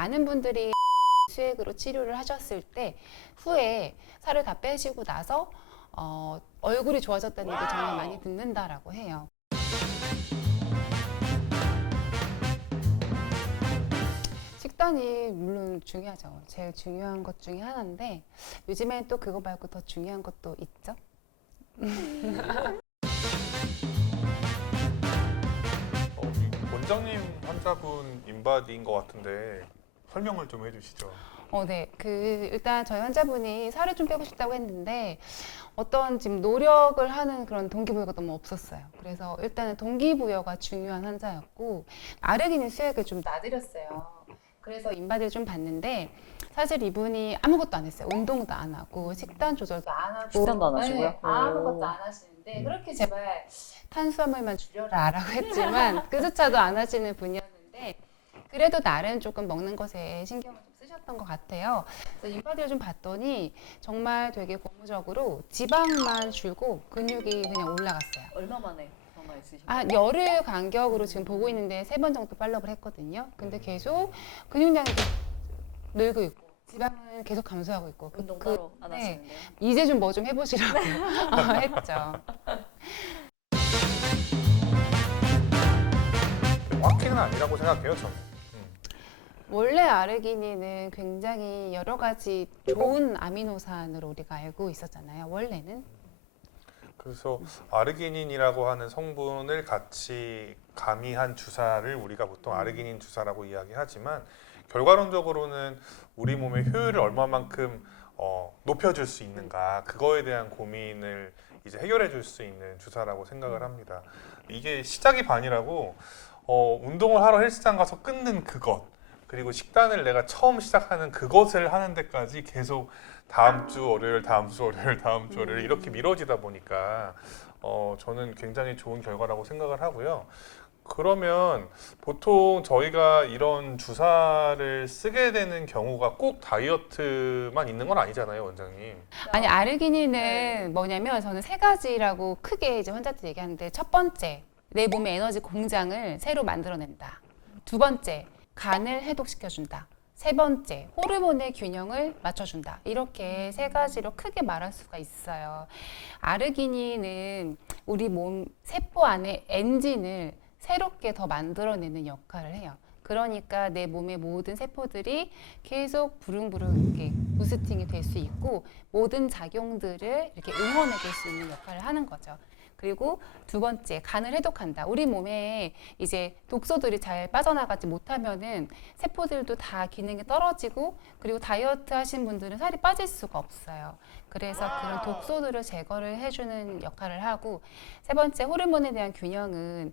많은 분들이 수액으로 치료를 하셨을 때 후에 살을 다 빼시고 나서 얼굴이 좋아졌다는 얘기 정말 많이 듣는다라고 해요. 식단이 물론 중요하죠. 제일 중요한 것 중에 하나인데 요즘엔 또 그거 말고 더 중요한 것도 있죠. 원장님 환자분 인바디인 것 같은데 설명을 좀 해주시죠. 네. 일단 저희 환자분이 살을 좀 빼고 싶다고 했는데 어떤 지금 노력을 하는 그런 동기부여가 너무 없었어요. 그래서 일단은 동기부여가 중요한 환자였고 아르기닌 수액을 좀 놔드렸어요. 그래서 인바디를 좀 봤는데 사실 이분이 아무것도 안 했어요. 운동도 안 하고 식단 조절도 안 하고 식단도 안 하시고요? 네, 아무것도 안 하시는데 그렇게 제발 탄수화물만 줄여라라고 했지만 그조차도 안 하시는 분이었는데 그래도 나름 조금 먹는 것에 신경을 좀 쓰셨던 것 같아요. 그래서 인바디를 좀 봤더니 정말 되게 고무적으로 지방만 줄고 근육이 그냥 올라갔어요. 얼마 만에 변화 있으신가요? 한 열흘 간격으로 지금 보고 있는데 3번 정도 팔로우를 했거든요. 근데 계속 근육량이 계속 늘고 있고 지방은 계속 감소하고 있고 운동 따로 안 네. 하시는데요? 이제 좀 뭐 좀 해보시라고 했죠. 확히는 아니라고 생각해요, 저는. 원래 아르기닌은 굉장히 여러 가지 좋은 아미노산으로 우리가 알고 있었잖아요. 원래는. 그래서 아르기닌이라고 하는 성분을 같이 가미한 주사를 우리가 보통 아르기닌 주사라고 이야기하지만 결과론적으로는 우리 몸의 효율을 얼마만큼 높여줄 수 있는가 그거에 대한 고민을 이제 해결해 줄 수 있는 주사라고 생각을 합니다. 이게 시작이 반이라고 운동을 하러 헬스장 가서 끊는 그것 그리고 식단을 내가 처음 시작하는 그것을 하는 데까지 계속 다음 주 월요일, 다음 주 월요일, 다음 주 월요일 이렇게 미뤄지다 보니까 저는 굉장히 좋은 결과라고 생각을 하고요. 그러면 보통 저희가 이런 주사를 쓰게 되는 경우가 꼭 다이어트만 있는 건 아니잖아요, 원장님. 아니 아르기닌은 뭐냐면 저는 3가지라고 크게 이제 환자들 얘기하는데 첫 번째 내 몸의 에너지 공장을 새로 만들어낸다. 두 번째 간을 해독시켜준다. 세 번째 호르몬의 균형을 맞춰준다. 이렇게 3가지로 크게 말할 수가 있어요. 아르기닌은 우리 몸 세포 안에 엔진을 새롭게 더 만들어내는 역할을 해요. 그러니까 내 몸의 모든 세포들이 계속 부릉부릉 이렇게 부스팅이 될 수 있고 모든 작용들을 이렇게 응원해 줄 수 있는 역할을 하는 거죠. 그리고 두 번째, 간을 해독한다. 우리 몸에 이제 독소들이 잘 빠져나가지 못하면은 세포들도 다 기능이 떨어지고 그리고 다이어트 하신 분들은 살이 빠질 수가 없어요. 그래서 그런 독소들을 제거를 해주는 역할을 하고 세 번째, 호르몬에 대한 균형은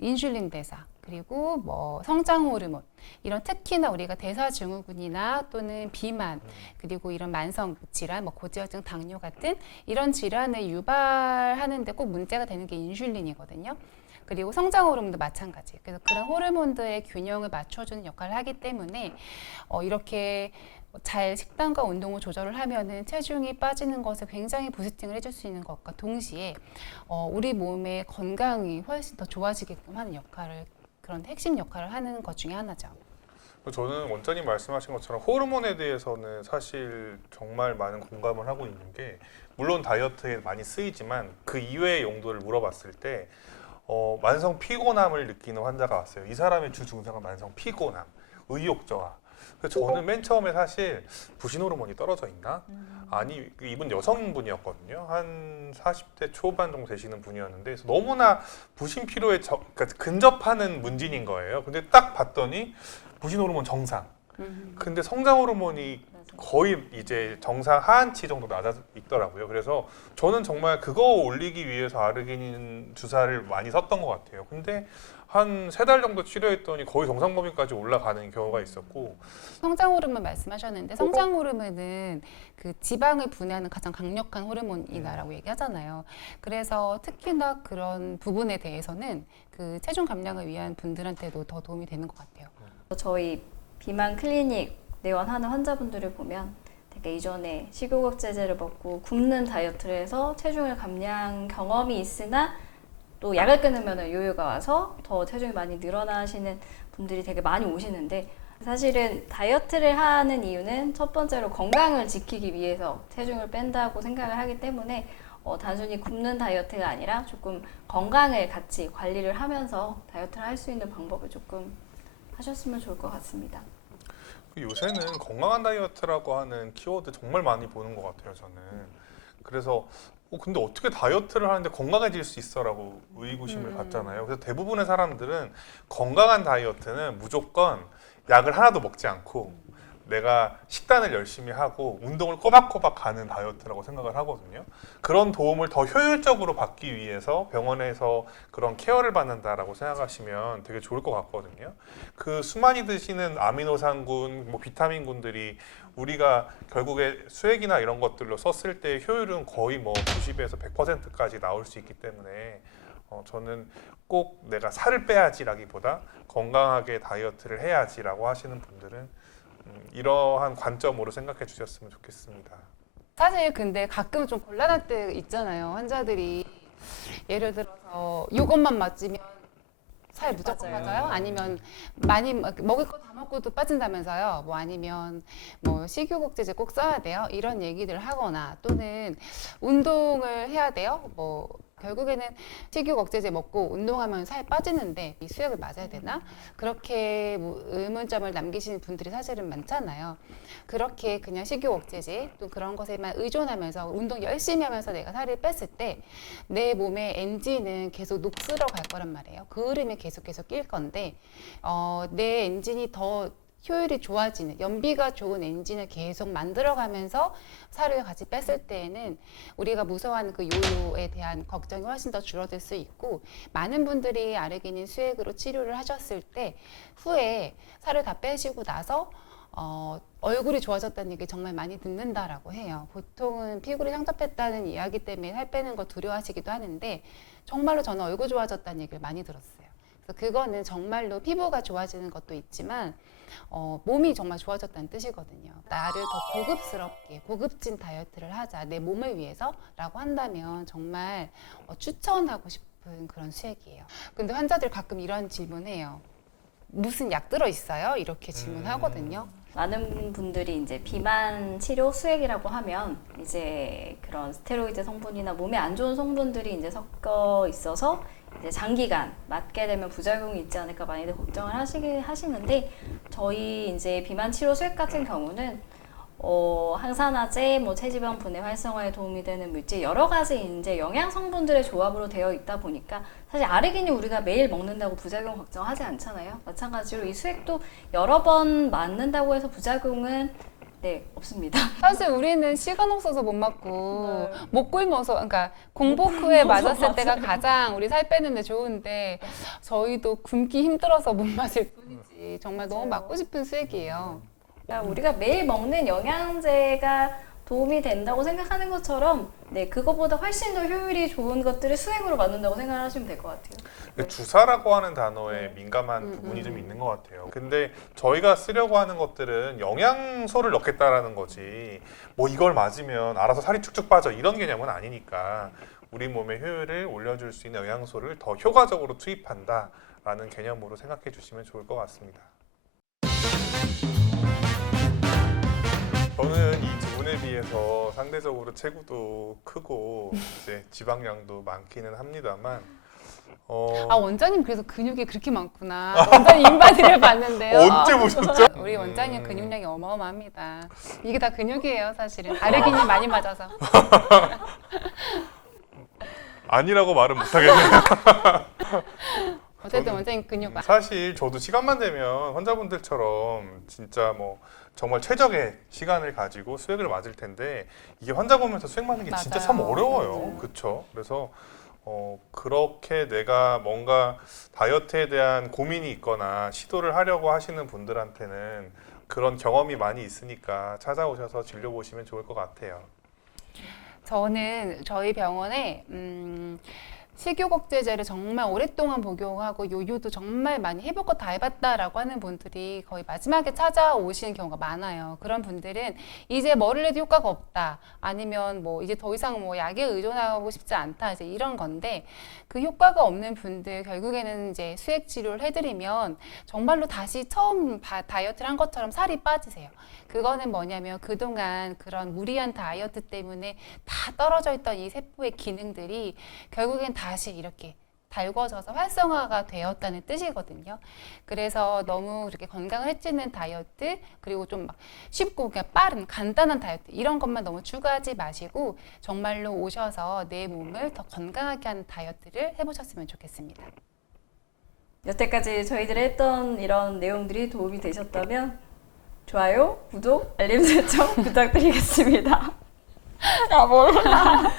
인슐린 대사 그리고 뭐 성장 호르몬 이런 특히나 우리가 대사증후군이나 또는 비만 그리고 이런 만성 질환 뭐 고지혈증 당뇨 같은 이런 질환을 유발하는데 꼭 문제가 되는 게 인슐린이거든요. 그리고 성장 호르몬도 마찬가지. 그래서 그런 호르몬들의 균형을 맞춰주는 역할을 하기 때문에 이렇게 잘 식단과 운동을 조절을 하면은 체중이 빠지는 것을 굉장히 부스팅을 해줄 수 있는 것과 동시에 우리 몸의 건강이 훨씬 더 좋아지게끔 하는 역할을 그런 핵심 역할을 하는 것 중에 하나죠. 저는 원장님 말씀하신 것처럼 호르몬에 대해서는 사실 정말 많은 공감을 하고 있는 게 물론 다이어트에 많이 쓰이지만 그 이외의 용도를 물어봤을 때 만성 피곤함을 느끼는 환자가 왔어요. 이 사람의 주 증상은 만성 피곤함, 의욕 저하. 그래서 저는 맨 처음에 사실 부신 호르몬이 떨어져 있나? 아니 이분 여성분이었거든요. 한 40대 초반 정도 되시는 분이었는데 그래서 너무나 부신 피로에 그러니까 근접하는 문진인 거예요. 근데 딱 봤더니 부신 호르몬 정상. 근데 성장 호르몬이 거의 이제 정상 하한치 정도 낮아 있더라고요. 그래서 저는 정말 그거 올리기 위해서 아르기닌 주사를 많이 썼던 것 같아요. 근데 한 3달 정도 치료했더니 거의 정상 범위까지 올라가는 경우가 있었고 성장 호르몬 말씀하셨는데 성장 호르몬은 그 지방을 분해하는 가장 강력한 호르몬이다라고 얘기하잖아요. 그래서 특히나 그런 부분에 대해서는 그 체중 감량을 위한 분들한테도 더 도움이 되는 것 같아요. 저희 비만 클리닉 내원하는 환자분들을 보면 되게 이전에 식욕억제제를 먹고 굶는 다이어트를 해서 체중을 감량 경험이 있으나 또 약을 끊으면 요요가 와서 더 체중이 많이 늘어나시는 분들이 되게 많이 오시는데 사실은 다이어트를 하는 이유는 첫 번째로 건강을 지키기 위해서 체중을 뺀다고 생각을 하기 때문에 단순히 굶는 다이어트가 아니라 조금 건강을 같이 관리를 하면서 다이어트를 할 수 있는 방법을 조금 하셨으면 좋을 것 같습니다. 요새는 건강한 다이어트라고 하는 키워드 정말 많이 보는 것 같아요, 저는. 그래서 근데 어떻게 다이어트를 하는데 건강해질 수 있어라고 의구심을 갖잖아요. 그래서 대부분의 사람들은 건강한 다이어트는 무조건 약을 하나도 먹지 않고 내가 식단을 열심히 하고 운동을 꼬박꼬박 가는 다이어트라고 생각을 하거든요. 그런 도움을 더 효율적으로 받기 위해서 병원에서 그런 케어를 받는다라고 생각하시면 되게 좋을 것 같거든요. 그 수많이 드시는 아미노산군, 뭐 비타민군들이 우리가 결국에 수액이나 이런 것들로 썼을 때 효율은 거의 뭐 90에서 100%까지 나올 수 있기 때문에 저는 꼭 내가 살을 빼야지라기보다 건강하게 다이어트를 해야지라고 하시는 분들은 이러한 관점으로 생각해 주셨으면 좋겠습니다. 사실 근데 가끔 좀 곤란할 때 있잖아요. 환자들이 예를 들어서 이것만 맞으면 살 무조건 맞아요. 빠져요? 아니면 많이 먹을 거 다 먹고도 빠진다면서요? 뭐 아니면 뭐 식이요법제제 꼭 써야 돼요? 이런 얘기들을 하거나 또는 운동을 해야 돼요? 뭐 결국에는 식이요법제제 먹고 운동하면 살 빠지는데 이 수액을 맞아야 되나? 그렇게 뭐 의문점을 남기시는 분들이 사실은 많잖아요. 그렇게 그냥 식이요법제제 또 그런 것에만 의존하면서 운동 열심히 하면서 내가 살을 뺐을 때 내 몸의 엔진은 계속 녹슬어 갈 거란 말이에요. 그 흐름이 계속 낄 건데 내 엔진이 더 효율이 좋아지는 연비가 좋은 엔진을 계속 만들어가면서 살을 같이 뺐을 때에는 우리가 무서워하는 그 요요에 대한 걱정이 훨씬 더 줄어들 수 있고 많은 분들이 아르기닌 수액으로 치료를 하셨을 때 후에 살을 다 빼시고 나서 얼굴이 좋아졌다는 얘기 정말 많이 듣는다라고 해요. 보통은 피부를 상접했다는 이야기 때문에 살 빼는 거 두려워하시기도 하는데 정말로 저는 얼굴 좋아졌다는 얘기를 많이 들었어요. 그래서 그거는 정말로 피부가 좋아지는 것도 있지만 몸이 정말 좋아졌다는 뜻이거든요. 나를 더 고급스럽게 고급진 다이어트를 하자 내 몸을 위해서라고 한다면 정말 추천하고 싶은 그런 수액이에요. 근데 환자들 가끔 이런 질문해요. 무슨 약 들어 있어요? 이렇게 질문하거든요. 많은 분들이 이제 비만 치료 수액이라고 하면 이제 그런 스테로이드 성분이나 몸에 안 좋은 성분들이 이제 섞여 있어서 이제 장기간 맞게 되면 부작용이 있지 않을까 많이들 걱정을 하시는데 저희 이제 비만 치료 수액 같은 경우는 항산화제, 뭐 체지방 분해 활성화에 도움이 되는 물질 여러 가지 이제 영양 성분들의 조합으로 되어 있다 보니까 사실 아르기닌 우리가 매일 먹는다고 부작용 걱정하지 않잖아요. 마찬가지로 이 수액도 여러 번 맞는다고 해서 부작용은 없습니다. 사실 우리는 시간 없어서 못 맞고 네. 못 굶어서 그러니까 공복 후에 맞았을 때가 가장 우리 살 빼는데 좋은데 저희도 굶기 힘들어서 못 맞을 뿐이지 정말 너무 맞아요. 맞고 싶은 수액이에요. 그러니까 우리가 매일 먹는 영양제가 도움이 된다고 생각하는 것처럼 그거보다 훨씬 더 효율이 좋은 것들을 수액으로 맞는다고 생각하시면 될 것 같아요. 주사라고 하는 단어에 민감한 부분이 좀 있는 것 같아요. 근데 저희가 쓰려고 하는 것들은 영양소를 넣겠다라는 거지 뭐 이걸 맞으면 알아서 살이 쭉쭉 빠져 이런 개념은 아니니까 우리 몸의 효율을 올려줄 수 있는 영양소를 더 효과적으로 투입한다라는 개념으로 생각해 주시면 좋을 것 같습니다. 저는 이 두 분에 비해서 상대적으로 체구도 크고 이제 지방량도 많기는 합니다만 아 원장님 그래서 근육이 그렇게 많구나. 원장님 인바디를 봤는데요. 언제 보셨죠? 우리 원장님 근육량이 어마어마합니다. 이게 다 근육이에요 사실은. 아르기닌 많이 맞아서. 아니라고 말은 못하겠네요. 어쨌든 원장님 근육 많. 사실 저도 시간만 되면 환자분들처럼 진짜 뭐 정말 최적의 시간을 가지고 수액을 맞을 텐데 이게 환자 보면서 수액 맞는 게 진짜 맞아요. 참 어려워요. 맞아요. 그렇죠? 그래서 그렇게 내가 뭔가 다이어트에 대한 고민이 있거나 시도를 하려고 하시는 분들한테는 그런 경험이 많이 있으니까 찾아오셔서 진료 보시면 좋을 것 같아요. 저는 저희 병원에 식욕 억제제를 정말 오랫동안 복용하고 요요도 정말 많이 해볼 거 다 해봤다라고 하는 분들이 거의 마지막에 찾아오시는 경우가 많아요. 그런 분들은 이제 뭐를 해도 효과가 없다. 아니면 뭐 이제 더 이상 뭐 약에 의존하고 싶지 않다. 이제 이런 건데 그 효과가 없는 분들 결국에는 이제 수액 치료를 해드리면 정말로 다시 처음 다이어트를 한 것처럼 살이 빠지세요. 그거는 뭐냐면 그동안 그런 무리한 다이어트 때문에 다 떨어져 있던 이 세포의 기능들이 결국엔 다시 이렇게 달궈져서 활성화가 되었다는 뜻이거든요. 그래서 너무 이렇게 건강을 해치는 다이어트 그리고 좀 막 쉽고 그냥 빠른 간단한 다이어트 이런 것만 너무 추구하지 마시고 정말로 오셔서 내 몸을 더 건강하게 하는 다이어트를 해보셨으면 좋겠습니다. 여태까지 저희들이 했던 이런 내용들이 도움이 되셨다면 좋아요, 구독, 알림 설정 부탁드리겠습니다. 아 몰라.